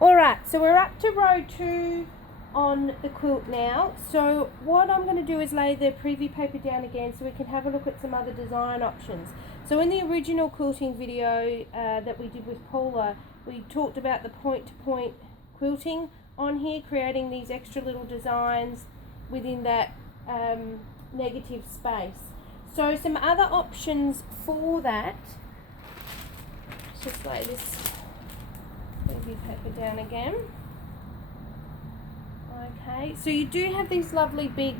Alright, so we're up to row 2 on the quilt now. So what I'm going to do is lay the preview paper down again so we can have a look at some other design options. So in the original quilting video that we did with Paula, we talked about the point-to-point quilting on here, creating these extra little designs within that negative space. So some other options for that, let's just lay this preview paper down again. Okay, so you do have these lovely big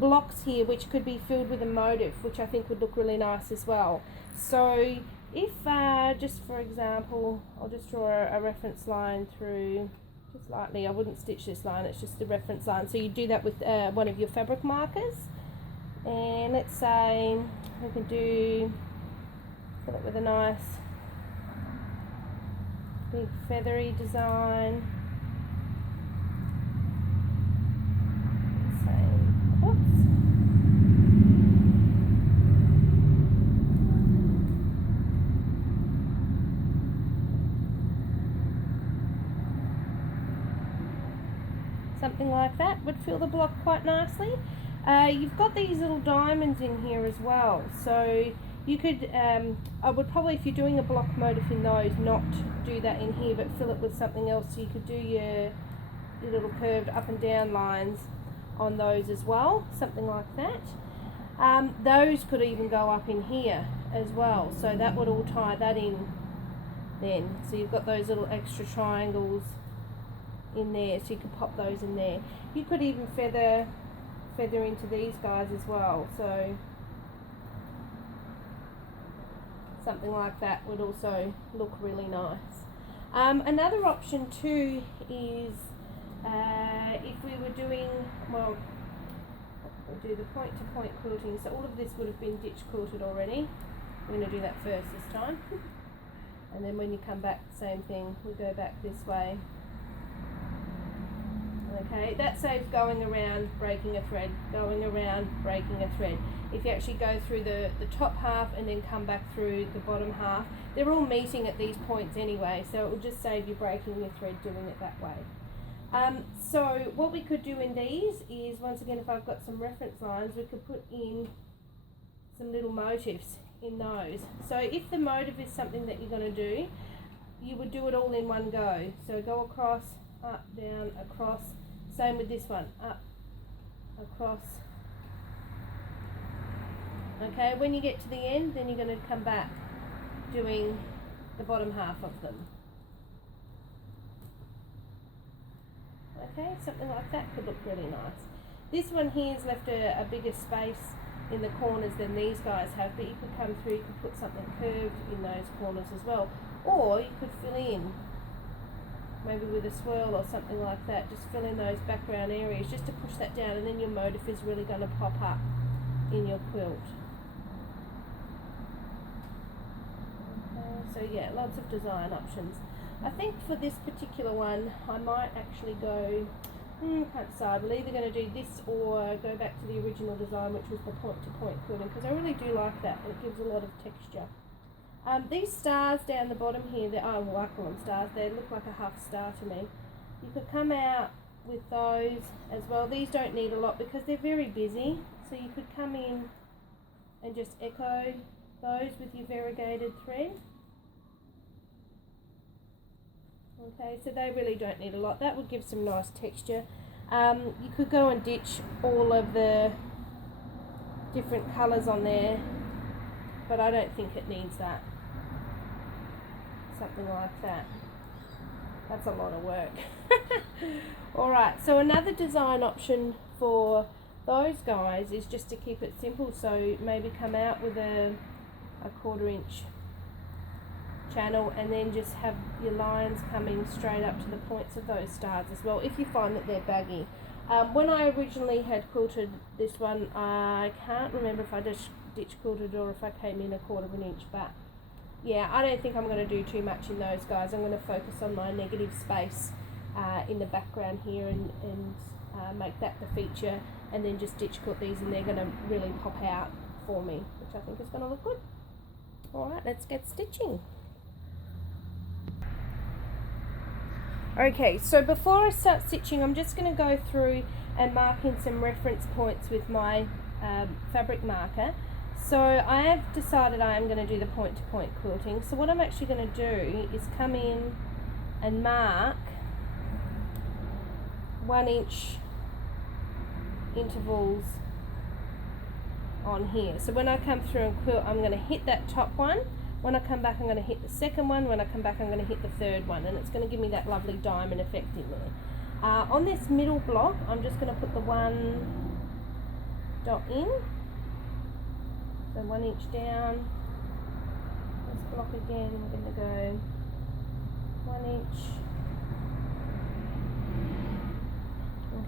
blocks here which could be filled with a motif, which I think would look really nice as well. So if, just for example, I'll just draw a reference line through, just lightly, I wouldn't stitch this line, it's just a reference line. So you do that with one of your fabric markers. And let's say we can fill it with a nice big feathery design. Something like that would fill the block quite nicely. You've got these little diamonds in here as well, so you could, I would probably, if you're doing a block motif in those, not do that in here, but fill it with something else. So you could do your little curved up and down lines on those as well, something like that. Those could even go up in here as well, so that would all tie that in then. So you've got those little extra triangles in there, so you could pop those in there. You could even feather into these guys as well, so something like that would also look really nice. Another option too is if we were doing, well, we'll do the point-to-point quilting, so all of this would have been ditch quilted already. We're going to do that first this time and then when you come back, same thing, we go back this way. Okay, that saves going around, breaking a thread, going around, breaking a thread. If you actually go through the top half and then come back through the bottom half, they're all meeting at these points anyway, so it will just save you breaking your thread doing it that way. So what we could do in these is, once again, if I've got some reference lines, we could put in some little motifs in those. So if the motif is something that you're going to do, you would do it all in one go. So go across, up, down, across. Same with this one, up, across. Okay, when you get to the end, then you're going to come back doing the bottom half of them. Okay, something like that could look really nice. This one here has left a bigger space in the corners than these guys have, but you could come through, you could put something curved in those corners as well. Or you could fill in, maybe with a swirl or something like that, just fill in those background areas just to push that down, and then your motif is really going to pop up in your quilt. Okay, so yeah, lots of design options. I think for this particular one I might actually go, can't decide, we're either going to do this or go back to the original design, which was the point-to-point quilting, because I really do like that. It gives a lot of texture. These stars down the bottom here, I call them stars, they look like a half star to me. You could come out with those as well. These don't need a lot because they're very busy, so you could come in and just echo those with your variegated thread. Okay, so they really don't need a lot. That would give some nice texture. You could go and ditch all of the different colours on there, but I don't think it needs that. Something like that. That's a lot of work. Alright, so another design option for those guys is just to keep it simple, so maybe come out with a 1/4 inch channel and then just have your lines coming straight up to the points of those stars as well, if you find that they're baggy. When I originally had quilted this one, I can't remember if I just ditch quilted or if I came in 1/4 inch, but yeah, I don't think I'm going to do too much in those guys. I'm going to focus on my negative space in the background here and make that the feature, and then just ditch quilt these, and they're going to really pop out for me, which I think is going to look good. Alright, let's get stitching. Okay, so before I start stitching, I'm just going to go through and mark in some reference points with my fabric marker. So I have decided I am going to do the point-to-point quilting. So what I'm actually going to do is come in and mark 1 inch intervals on here. So when I come through and quilt, I'm going to hit that top one. When I come back, I'm going to hit the second one. When I come back, I'm going to hit the third one, and it's going to give me that lovely diamond effect in there. On this middle block, I'm just going to put the 1 dot in. So 1 inch down. This block again, I'm going to go 1 inch.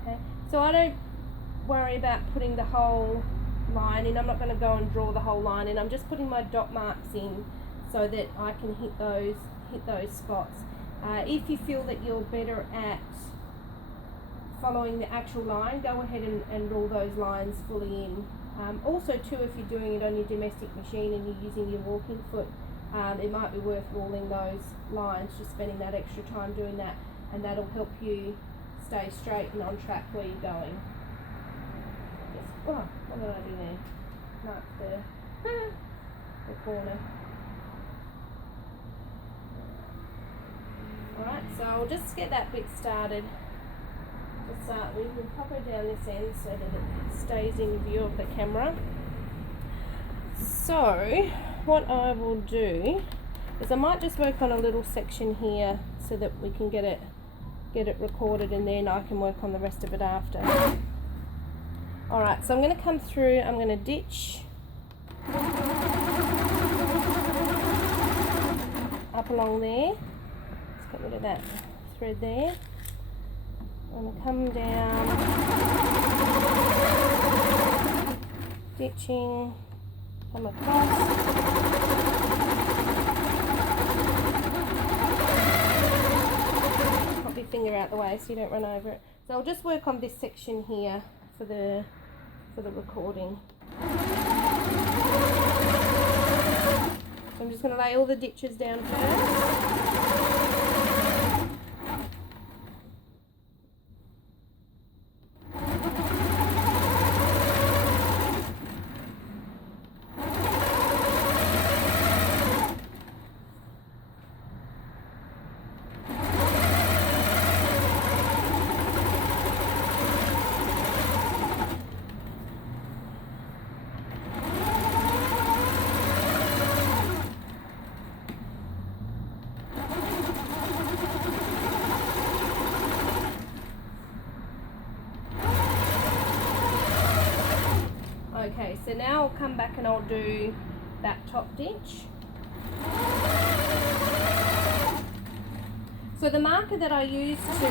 Okay, so I don't worry about putting the whole line in. I'm not going to go and draw the whole line in. I'm just putting my dot marks in so that I can hit those spots. If you feel that you're better at following the actual line, go ahead and roll those lines fully in. Also too, if you're doing it on your domestic machine and you're using your walking foot, it might be worth rolling those lines, just spending that extra time doing that, and that'll help you stay straight and on track where you're going. Oh, what did I do there? Mark the corner. Alright, so I'll just get that bit started. To start with, we'll pop her down this end so that it stays in view of the camera. So, what I will do is I might just work on a little section here so that we can get it recorded, and then I can work on the rest of it after. Alright, so I'm going to come through, I'm going to ditch up along there. Let's get rid of that thread there. I'm going to come down, ditching, come across. Pop your finger out the way so you don't run over it. So I'll just work on this section here for the recording. So I'm just going to lay all the ditches down first. Okay, so now I'll come back and I'll do that top ditch. So the marker that I use to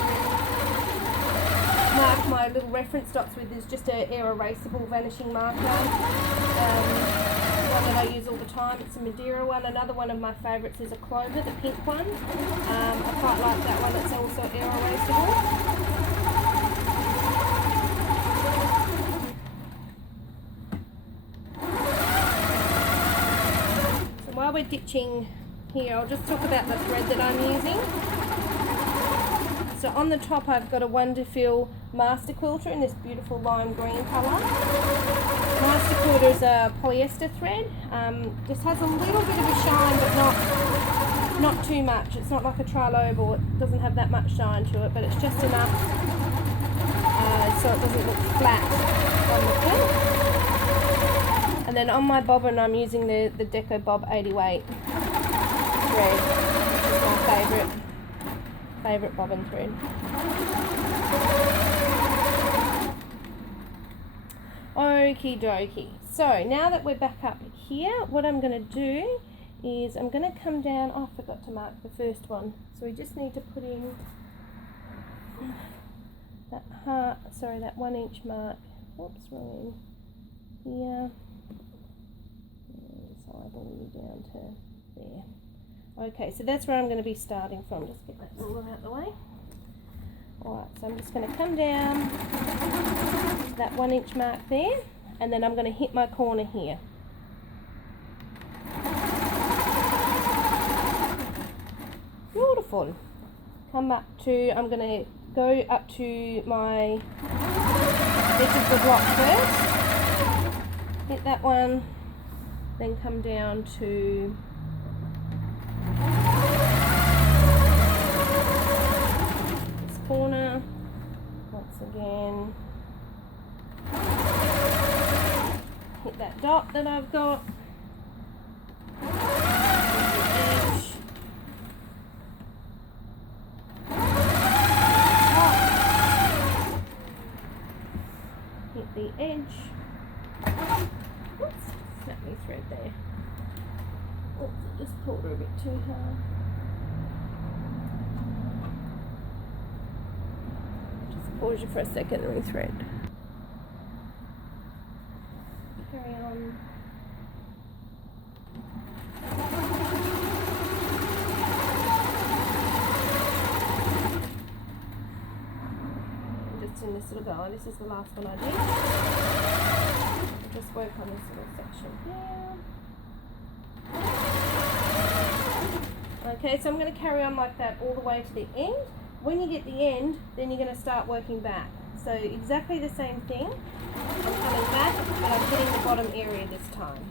mark my little reference dots with is just an air erasable vanishing marker. One that I use all the time, it's a Madeira one. Another one of my favourites is a Clover, the pink one. I quite like that one, it's also air erasable. While we're ditching here, I'll just talk about the thread that I'm using. So on the top I've got a Wonderful Master Quilter in this beautiful lime green colour. Master Quilter is a polyester thread. Just has a little bit of a shine, but not too much. It's not like a tri-lobal, it doesn't have that much shine to it, but it's just enough so it doesn't look flat on the quilt. And then on my bobbin I'm using the Deco Bob 88 thread, which is my favourite bobbin thread. Okie dokie. So now that we're back up here, what I'm going to do is I'm going to come down. Oh, I forgot to mark the first one. So we just need to put in that that 1 inch mark. Oops, wrong in here. So I bring you down to there. Okay, so that's where I'm going to be starting from. Just get that ruler out of the way. Alright, so I'm just going to come down to that 1 inch mark there, and then I'm going to hit my corner here. Beautiful. come up to, I'm going to go up to my edge of the block first, hit that one, then come down to this corner, once again, hit that dot that I've got, edge, hit the edge, oops, snap me thread there, oops, I just pulled her a bit too hard. Just pause you for a second and rethread. Carry on. Just in this little guy, this is the last one I did. I'll just work on this little section here. Okay, so I'm going to carry on like that all the way to the end. When you get the end, then you're going to start working back. So exactly the same thing. I'm coming back, but I'm hitting the bottom area this time.